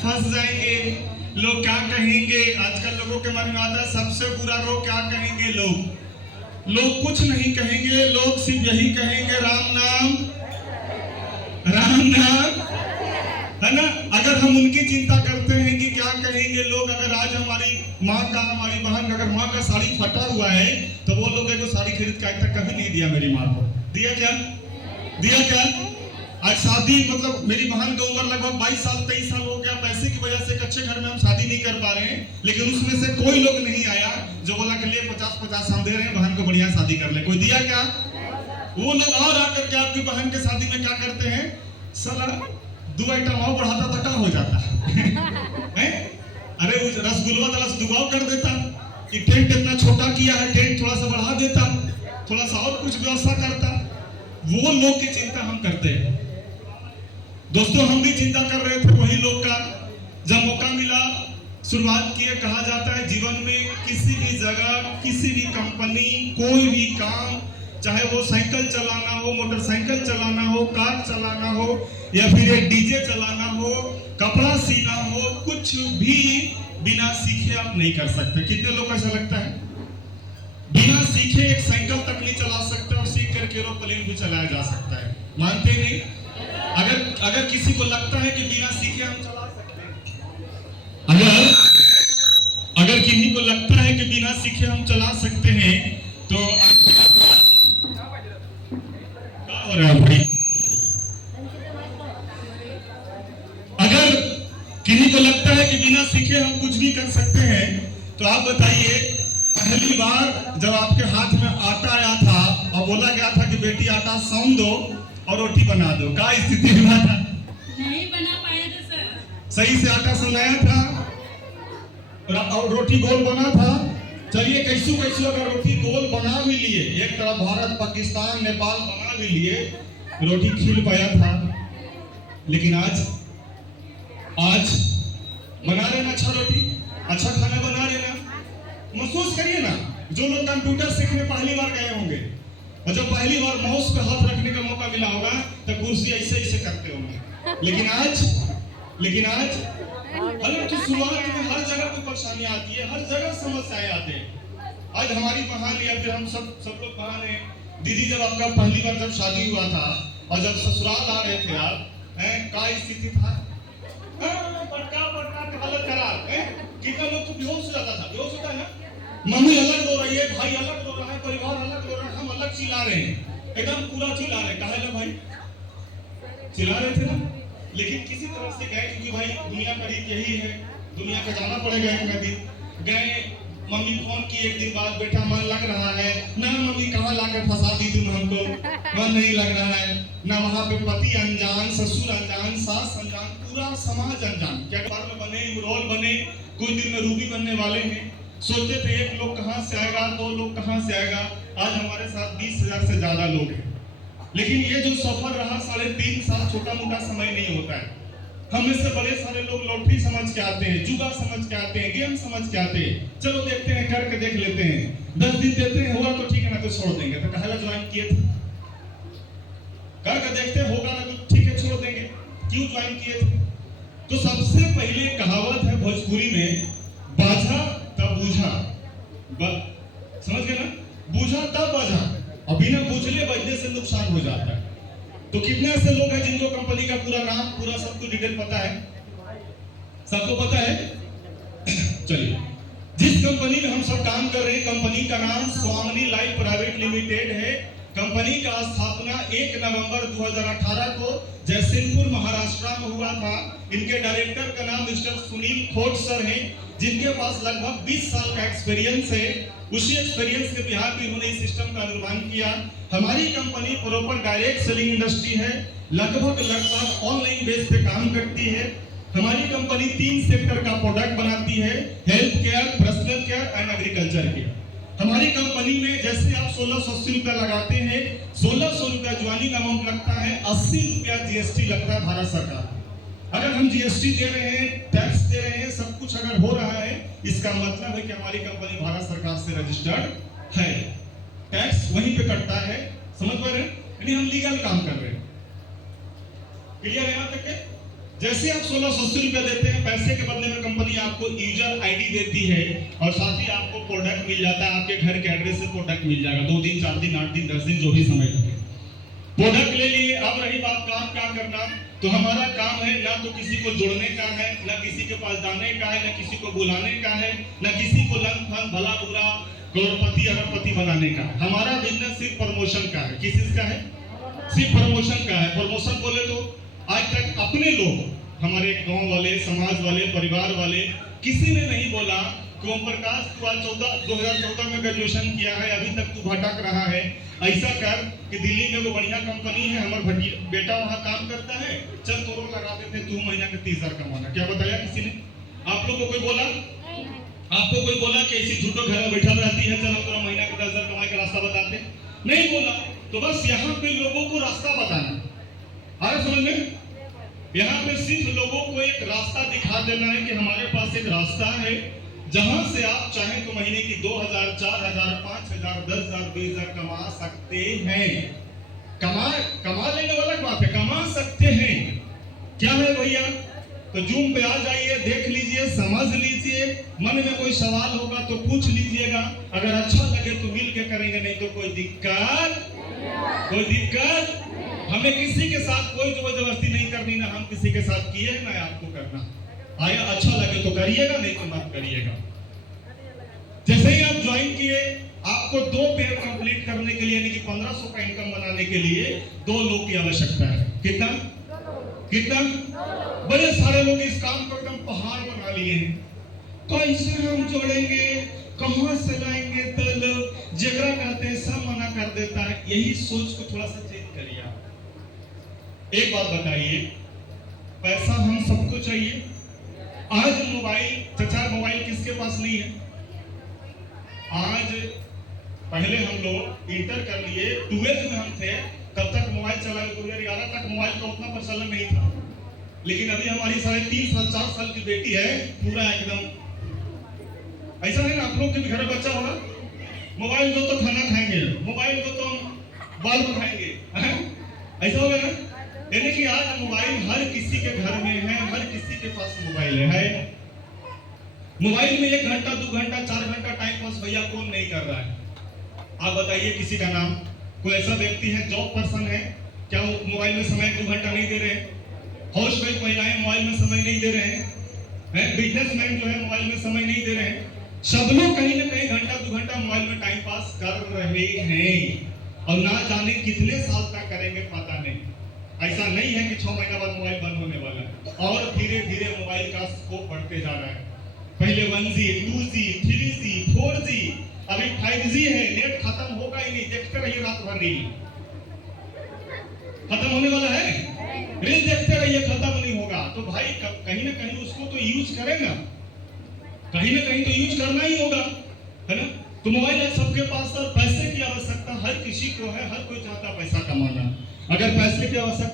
फंस जाएंगे, लोग क्या कहेंगे। आजकल लोगों के मन में आता है सबसे बुरा रोग क्या कहेंगे लोग कुछ नहीं कहेंगे, लोग सिर्फ यही कहेंगे राम नाम, राम नाम, है ना। अगर हम उनकी चिंता करते हैं कि क्या कहेंगे लोग, अगर आज हमारी माँ का, हमारी बहन, अगर माँ का साड़ी फटा हुआ है तो वो लोग को साड़ी खरीद के आज तक कभी नहीं दिया मेरी माँ को। दिया क्या? दिया क्या? आज शादी, मतलब मेरी बहन की उम्र लगभग 22 साल 23 साल हो गया, पैसे की वजह से एक अच्छे घर में हम शादी नहीं कर पा रहे हैं, लेकिन उसमें से कोई लोग नहीं आया जो बोला कि लिए 50-50 हम दे रहे हैं, बहन को बढ़िया शादी कर ले। कोई दिया क्या? वो लोग और आकर के आपकी बहन के शादी में क्या करते हैं, साला 2 आइटम और बढ़ाता तो क्या हो जाता है? अरे रसगुल्ला तलाश दुबाव कर देता कि टेंट इतना छोटा किया है, टेंट थोड़ा सा बढ़ा देता, थोड़ा सा और कुछ व्यवस्था करता। वो लोग की चिंता हम करते हैं। दोस्तों, हम भी चिंता कर रहे थे वही लोग का। जब मौका मिला शुरुआत किए। कहा जाता है जीवन में किसी भी जगह, किसी भी कंपनी, कोई भी काम, चाहे वो साइकिल चलाना हो, मोटरसाइकिल चलाना हो, कार चलाना हो, या फिर एक डीजे चलाना हो, कपड़ा सीना हो, कुछ भी बिना सीखे आप नहीं कर सकते। कितने लोग ऐसा लगता है बिना सीखे एक साइकिल तक नहीं चला सकते, और सीख करके एरोप्लेन भी चलाया जा सकता है? मानते नहीं? अगर किसी को लगता है कि बिना सीखे हम चला सकते हैं, अगर किसी को लगता है कि बिना सीखे हम चला सकते हैं, तो क्या हो रहा है भाई? अगर किसी को लगता है कि बिना सीखे हम कुछ भी कर सकते हैं, तो आप बताइए, पहली बार जब आपके हाथ में आटा आया था और बोला गया था कि बेटी आटा सान दो और रोटी बना दो, क्या स्थिति हुआ था? नहीं बना पाए थे सर। सही से आटा सनाया था और रोटी गोल बना था। चलिए, कैसू अगर रोटी गोल बना भी लिए, एक तरफ भारत, पाकिस्तान, नेपाल बना भी लिए, रोटी खिल पाया था। लेकिन आज बना रहे ना अच्छा रोटी, अच्छा खाना बना रहे ना। महसूस करिए ना, जो लोग कंप्यूटर सीखने पहली बार गए होंगे और जब पहली बार माउस पे हाथ रखने का मौका मिला होगा तो कुर्सी ऐसे करते होंगे। लेकिन आज हालांकि शुरुआत में हर जगह कोई परेशानी आती है, हर जगह समस्याएं आते हैं। आज हमारी बहन, या फिर हम सब लोग बहन हैं। दीदी, जब आपका पहली बार जब शादी हुआ था और जब ससुराल आ रहे थे आप, क्या स्थिति था? पटका के हालत खराब है। कितना लोग तो बेहोश हो जाता था, बेहोश होता है ना। मम्मी अलग रो रही है, भाई अलग रो रहा है, परिवार अलग रो रहा है, हम अलग चिल्ला रहे हैं, एकदम पूरा चिल्ला रहे हैं। कहा ना भाई, चिल्ला रहे थे ना, लेकिन किसी तरह से गए, क्योंकि भाई दुनिया का रीत यही है, दुनिया का जाना पड़ेगा। गए, मम्मी फोन की एक दिन बाद, बेटा मन लग रहा है ना? मम्मी कहाँ लाकर फंसा दी तुम हमको, मन नहीं लग रहा है ना। वहाँ पे पति अनजान, ससुर अनजान, सास अनजान, पूरा समाज अनजान। क्या बार में बने, इमरोल बने, कुछ दिन में रूबी बनने वाले हैं। सोचते थे एक लोग कहाँ से आएगा, 2 लोग कहाँ से आएगा। आज हमारे साथ 20,000 से ज्यादा लोग हैं। लेकिन ये जो सफर रहा 3.5 साल, छोटा मोटा समय नहीं होता है। हम में से बड़े सारे लोग लॉटरी समझ के आते हैं, जुआ समझ के आते हैं, गेम समझ के आते हैं। चलो देखते हैं, करके देख लेते हैं, 10 दिन देते हैं, हुआ तो ठीक है ना तो छोड़ देंगे। तो कहला ज्वाइन किए थे, करके देखते हैं, होगा ना तो ठीक है छोड़ देंगे। क्यों ज्वाइन किए थे? तो सबसे पहले कहावत है भोजपुरी में, बाझा तब बूझा। समझ गए ना? बूझा तब बाझा, और बिना बूझले बजने से नुकसान हो जाता है। तो कितने ऐसे लोग हैं जिनको कंपनी का पूरा नाम, पूरा सब कुछ डिटेल पता है? सबको पता है? चलिए, जिस कंपनी में हम सब काम कर रहे हैं, कंपनी का नाम स्वामिनी लाइफ प्राइवेट लिमिटेड है। कंपनी का स्थापना 1 नवंबर 2018 को जयसिंहपुर महाराष्ट्र में हुआ था। इनके डायरेक्टर का नाम मिस्टर सुनील खोट सर हैं, जिनके पास लगभग 20 साल का एक्सपीरियंस है। उसी एक्सपीरियंस के बिहार में इन्होंने इस सिस्टम का निर्माण किया। हमारी company proper direct selling industry है, लगभग ऑनलाइन बेस पे काम करती है। हमारी कंपनी 3 सेक्टर का प्रोडक्ट बनाती है, health care, personal care and agriculture care. हमारी कंपनी में जैसे आप 1680 रुपया लगाते हैं, 1600 रुपया ज्वाइनिंग अमाउंट लगता है, 80 रुपया जीएसटी लगता है भारत सरकार। अगर हम जीएसटी दे रहे हैं, टैक्स दे रहे हैं, सब कुछ अगर हो रहा है, इसका मतलब है कि हमारी कंपनी भारत सरकार से रजिस्टर्ड है। टैक्स वहीं पे कटता है, समझ पा रहे हैं? यानी हम लीगल काम कर रहे हैं। क्लियर है यहाँ तक के? जैसे आप 1680 रुपया देते हैं, पैसे के बदले में कंपनी आपको यूजर आईडी देती है और साथ ही आपको प्रोडक्ट मिल जाता है, आपके घर के एड्रेस से प्रोडक्ट मिल जाएगा, 2 दिन 4 दिन 8 दिन 10 दिन जो भी समय लगे प्रोडक्ट ले लिए। अब रही बात काम क्या करना, तो हमारा काम है ना तो किसी को जोड़ने का है, ना किसी के पास जाने का है, ना किसी को बुलाने का है, ना किसी को लन फन भला बुरा करोड़पति अरबपति बनाने का। हमारा बिजनेस सिर्फ प्रमोशन का है। किस चीज का है? सिर्फ प्रमोशन का है। प्रमोशन बोले तो आज तक अपने लोग, हमारे गांव वाले, समाज वाले, परिवार वाले, किसी ने नहीं बोला कि ओम प्रकाश तू आज 2014 में ग्रेजुएशन किया है, अभी तक तू भटक रहा है, ऐसा कर कि दिल्ली में वो बढ़िया कंपनी है, हमारा बेटा वहाँ काम करता है, चल तोरो लगा देते, तू महीना के 30,000 कमाना। क्या बताया किसी ने? आप लोग को कोई बोला? आपको कोई बोला कि ऐसी झूठो घर में बैठा रहती है, चल हम तोरा महीना के 10,000 कमाई का रास्ता बताते? नहीं बोला। तो बस यहाँ पे लोगों को रास्ता बताना, आगे समझ में? यहाँ पे सिर्फ लोगों को एक रास्ता दिखा देना है कि हमारे पास एक रास्ता है जहां से आप चाहें तो महीने की 2,000, 4,000, 5,000, 10,000, 20,000 कमा सकते हैं। कमा लेने वाला बात है, कमा सकते हैं। क्या है भैया? तो जूम पे आ जाइए, देख लीजिए, समझ लीजिए, मन में कोई सवाल होगा तो पूछ लीजिएगा, अगर अच्छा लगे तो मिल के करेंगे, नहीं तो कोई दिक्कत। हमें किसी के साथ कोई जबरदस्ती नहीं करनी, ना हम किसी के साथ किए ना आपको करना। आया अच्छा लगे तो करिएगा, नहीं तो मत करिएगा। जैसे ही आप ज्वाइन किए, आपको 2 पेयर कंप्लीट करने के लिए, यानी कि 1500 का इनकम बनाने के लिए 2 लोग की आवश्यकता है। कितना? बड़े सारे लोग इस काम को एकदम पहाड़ बना लिए हैं। कैसे हम जोड़ेंगे, कहां से लाएंगे तल, जगरा कहते हैं, सब मना कर देता है। यही सोच को थोड़ा सा चेंज करिए। एक बात बताइए, पैसा हम सबको चाहिए। आज मोबाइल, चचा मोबाइल किसके पास नहीं है? आज पहले हम लोग इंटर कर लिए, 12th में हम थे, तब तक मोबाइल चला, 2011 तक मोबाइल का उतना प्रचलन नहीं था। लेकिन अभी हमारी 3.5 साल 4 साल की बेटी है, पूरा एकदम ऐसा है ना, आप लोग के भी घर में बच्चा होगा, मोबाइल दो तो खाना खाएंगे, मोबाइल दो तो बाल खाएंगे, ऐसा होगा ना? यानी कि आज मोबाइल हर किसी के घर में है, हर किसी के पास मोबाइल है। मोबाइल में 1 घंटा 2 घंटा 4 घंटा टाइम पास भैया कौन नहीं कर रहा है? आप बताइए किसी का नाम। कोई ऐसा व्यक्ति है, जॉब पर्सन है, क्या वो मोबाइल में समय 2 घंटा नहीं दे रहे हैं? हाउस वाइफ महिलाएं मोबाइल में समय नहीं दे रहे हैं, बिजनेसमैन जो है मोबाइल में समय नहीं दे रहे हैं। सब लोग कहीं ना कहीं घंटा 2 घंटा मोबाइल में टाइम पास कर रहे हैं, और ना जाने कितने साल तक करेंगे पता नहीं। ऐसा नहीं है कि 6 महीना बाद मोबाइल बंद होने वाला है, और धीरे धीरे मोबाइल का स्कोप बढ़ते जा रहा है। पहले 1G, 2G, 3G, 4G, अभी 5G है। नेट खत्म होगा ही नहीं, देखते रहिए रात भर रील। खत्म होने वाला है, रील देखते रहिए, खत्म नहीं होगा। तो भाई कहीं ना कहीं उसको तो यूज करेगा, कहीं ना कहीं तो यूज करना ही होगा, है ना? तो मोबाइल है सबके पास, और पैसे की आवश्यकता हर किसी को है, हर कोई चाहता पैसा कमाना। अगर पैसे की आवश्यकता